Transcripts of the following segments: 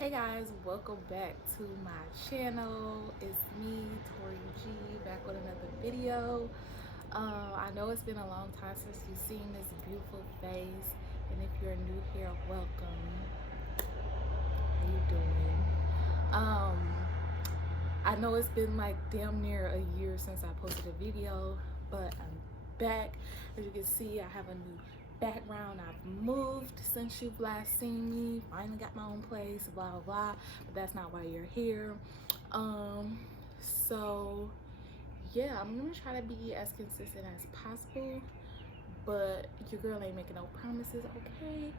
Hey guys, welcome back to my channel. It's me, Tori G, back with another video. I know it's been a long time since you've seen this beautiful face, and if you're new here, welcome. How you doing? I know it's been like damn near a year since I posted a video, but I'm back. As you can see, I have a new background. I've moved since you've last seen me. Finally got my own place, blah blah, but that's not why you're here. So yeah, I'm gonna try to be as consistent as possible, but your girl ain't making no promises, okay?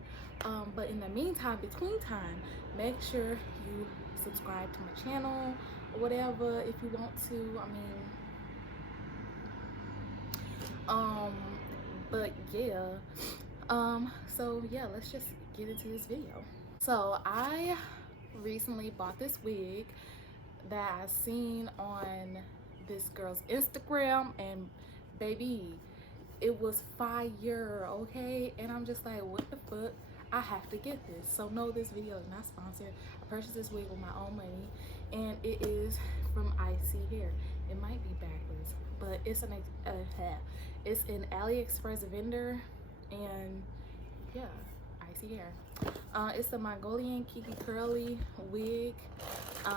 But in the meantime, between time, make sure you subscribe to my channel or whatever if you want to. But yeah, so yeah, let's just get into this video. So I recently bought this wig that I seen on this girl's Instagram, and baby, it was fire, okay? And I'm just like, what the fuck? I have to get this. So no, this video is not sponsored. I purchased this wig with my own money, and it is from ISEE hair. It might be backwards, but it's an AliExpress vendor, and yeah, ISEE hair. It's the Mongolian Kinky curly wig. And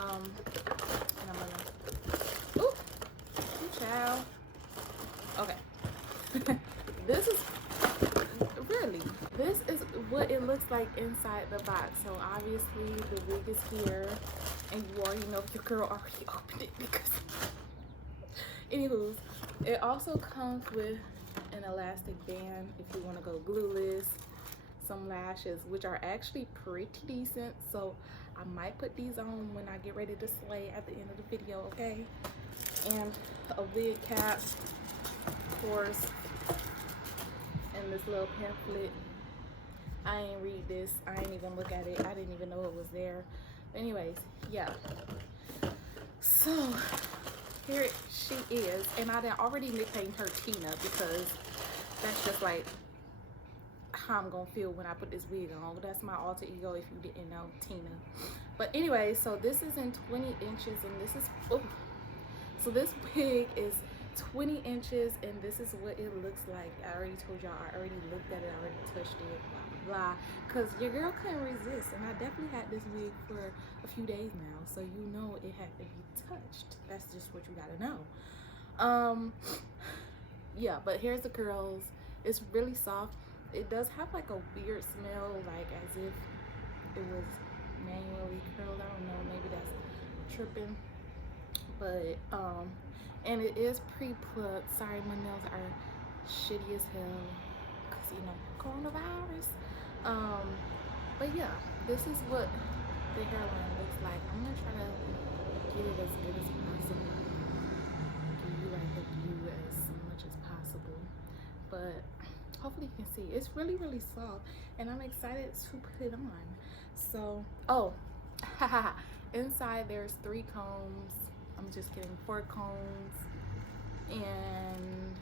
I'm gonna, ooh, child. Okay. This is what it looks like inside the box. So obviously the wig is here, and you already know your girl already opened it because anywho, it also comes with an elastic band if you want to go glueless, some lashes, which are actually pretty decent, so I might put these on when I get ready to slay at the end of the video, okay? And a wig cap, of course, and this little pamphlet. I ain't read this, I ain't even look at it, I didn't even know it was there. But anyways, yeah, so here she is, and I done already nicknamed her Tina because that's just like how I'm gonna feel when I put this wig on. That's my alter ego if you didn't know, Tina. But anyway, so this is in 20 inches, and this is, oh, so this wig is 20 inches, and this is what it looks like. I already told y'all, I already looked at it, I already touched it, blah blah, because your girl couldn't resist, and I definitely had this wig for a few days now, so you know it had to be touched. That's just what you gotta know. Yeah, but here's the curls. It's really soft. It does have like a weird smell, like as if it was manually curled. I don't know, maybe that's tripping, but and it is pre-plucked. Sorry, my nails are shitty as hell because, you know, coronavirus. But yeah, this is what the hairline looks like. I'm gonna try to get it as good as possible, give you like a view as much as possible, but hopefully you can see it's really soft, and I'm excited to put it on. So, oh, inside there's 3 combs. I'm just kidding, 4 combs, and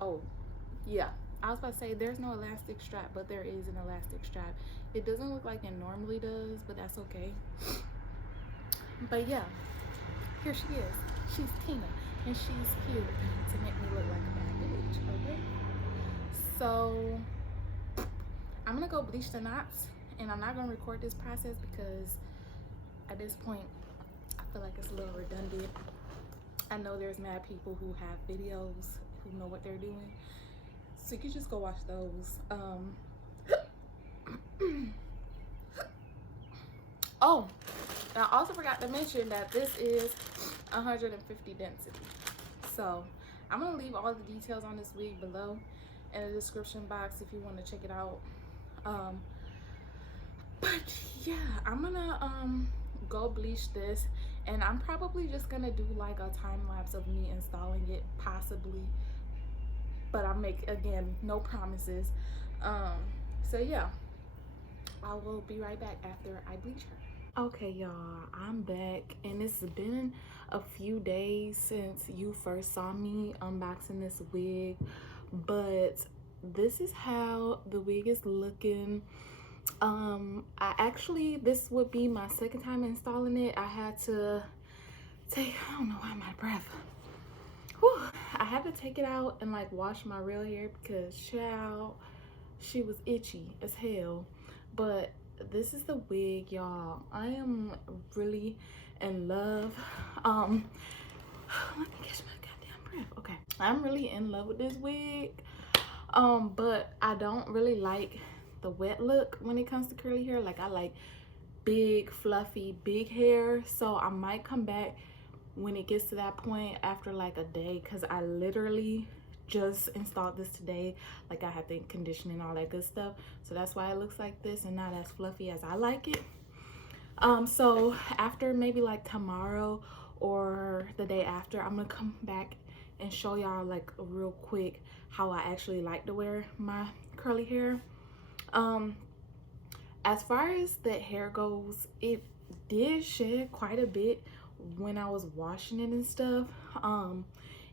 oh yeah, I was about to say there's no elastic strap, but there is an elastic strap. It doesn't look like it normally does, but that's okay. But yeah, here she is. She's Tina, and she's here to make me look like a bad bitch, okay? So I'm gonna go bleach the knots, and I'm not gonna record this process because at this point I feel like it's a little redundant. I know there's mad people who have videos who know what they're doing, so you can just go watch those. Oh, and I also forgot to mention that this is 150 density. So I'm gonna leave all the details on this wig below in the description box if you want to check it out. But yeah, I'm gonna go bleach this, and I'm probably just gonna do like a time lapse of me installing it, possibly, but I make, again, no promises. So yeah, I will be right back after I bleach her. Okay y'all, I'm back, and it's been a few days since you first saw me unboxing this wig, but this is how the wig is looking. I actually, this would be my second time installing it. I had to take, I don't know why I'm out of breath. Whew. I had to take it out and like wash my real hair because child, she was itchy as hell. But this is the wig, y'all. I am really in love. Let me catch my goddamn breath. Okay, I'm really in love with this wig. But I don't really like the wet look when it comes to curly hair. Like, I like big fluffy big hair, so I might come back when it gets to that point after like a day, because I literally just installed this today. Like, I had the conditioning and all that good stuff, so that's why it looks like this and not as fluffy as I like it. So after maybe like tomorrow or the day after, I'm gonna come back and show y'all like real quick how I actually like to wear my curly hair. As far as the hair goes, it did shed quite a bit when I was washing it and stuff. And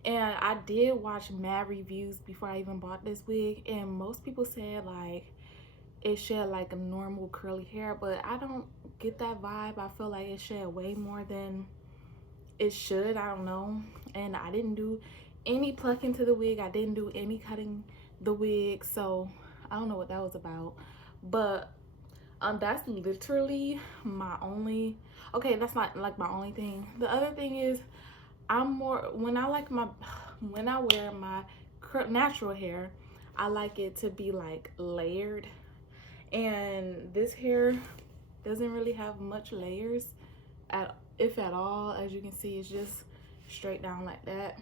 I did watch mad reviews before I even bought this wig, and most people said like it shed like a normal curly hair, but I don't get that vibe. I feel like it shed way more than it should. I don't know. And I didn't do any plucking to the wig. I didn't do any cutting the wig, so I don't know what that was about. But that's literally my only, okay, that's not like my only thing. The other thing is, I'm more, when I wear my natural hair, I like it to be like layered, and this hair doesn't really have much layers if at all. As you can see, it's just straight down like that.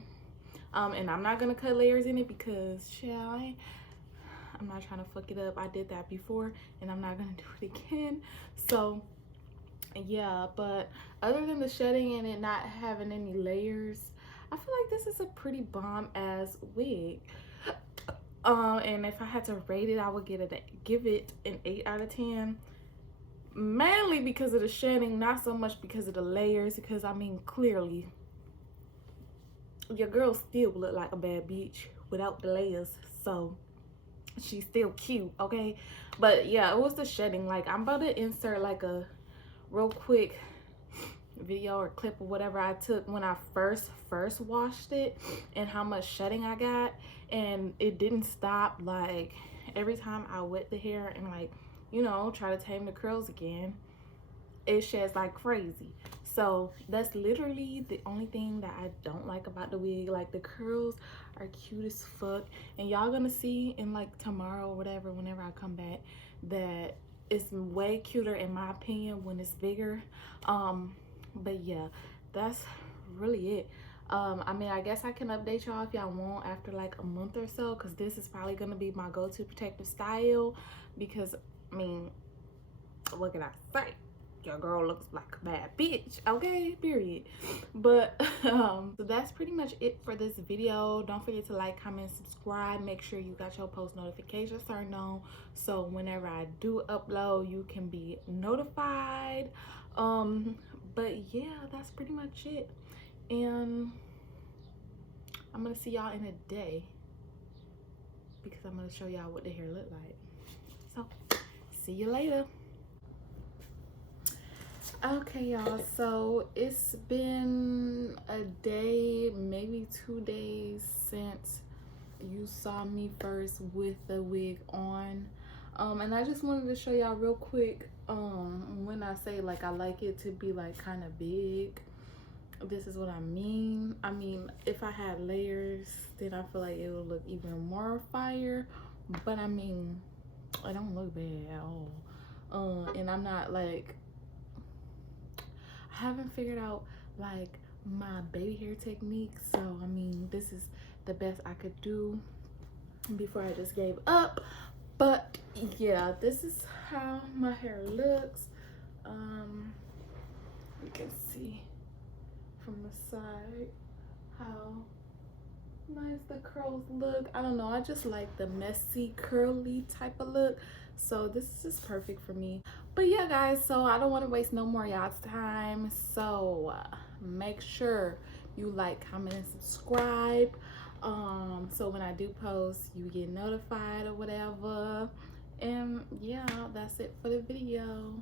And I'm not gonna cut layers in it because I'm not trying to fuck it up. I did that before and I'm not gonna do it again. So yeah, but other than the shedding and it not having any layers, I feel like this is a pretty bomb ass wig. And if I had to rate it, I would give it an 8 out of 10. Mainly because of the shedding, not so much because of the layers, because I mean, clearly your girl still look like a bad bitch without the layers, so she's still cute, okay? But yeah, it was the shedding. Like, I'm about to insert like a real quick video or clip or whatever I took when I first washed it and how much shedding I got, and it didn't stop. Like, every time I wet the hair and like, you know, try to tame the curls again, it sheds like crazy. So that's literally the only thing that I don't like about the wig. Like, the curls are cute as fuck, and y'all gonna see in like tomorrow or whatever, whenever I come back, that it's way cuter in my opinion when it's bigger. But yeah, that's really it. I mean, I guess I can update y'all if y'all want after like a month or so, because this is probably gonna be my go-to protective style, because I mean, what can I say? Your girl looks like a bad bitch, okay, period. But so that's pretty much it for this video. Don't forget to like, comment, subscribe. Make sure you got your post notifications turned on, so whenever I do upload, you can be notified. But yeah, that's pretty much it, and I'm gonna see y'all in a day, because I'm gonna show y'all what the hair look like. So see you later. Okay, y'all, so it's been a day, maybe 2 days since you saw me first with the wig on, and I just wanted to show y'all real quick. When I say like I like it to be like kind of big, this is what I mean. I mean, if I had layers, then I feel like it would look even more fire, but I mean, it don't look bad at all. And I'm not like, I haven't figured out like my baby hair technique, so I mean, this is the best I could do before I just gave up. But yeah, this is how my hair looks. You can see from the side how nice the curls look. I don't know, I just like the messy curly type of look, so this is perfect for me. But yeah guys, so I don't want to waste no more y'all's time, so make sure you like, comment, and subscribe, so when I do post you get notified or whatever. And yeah, that's it for the video.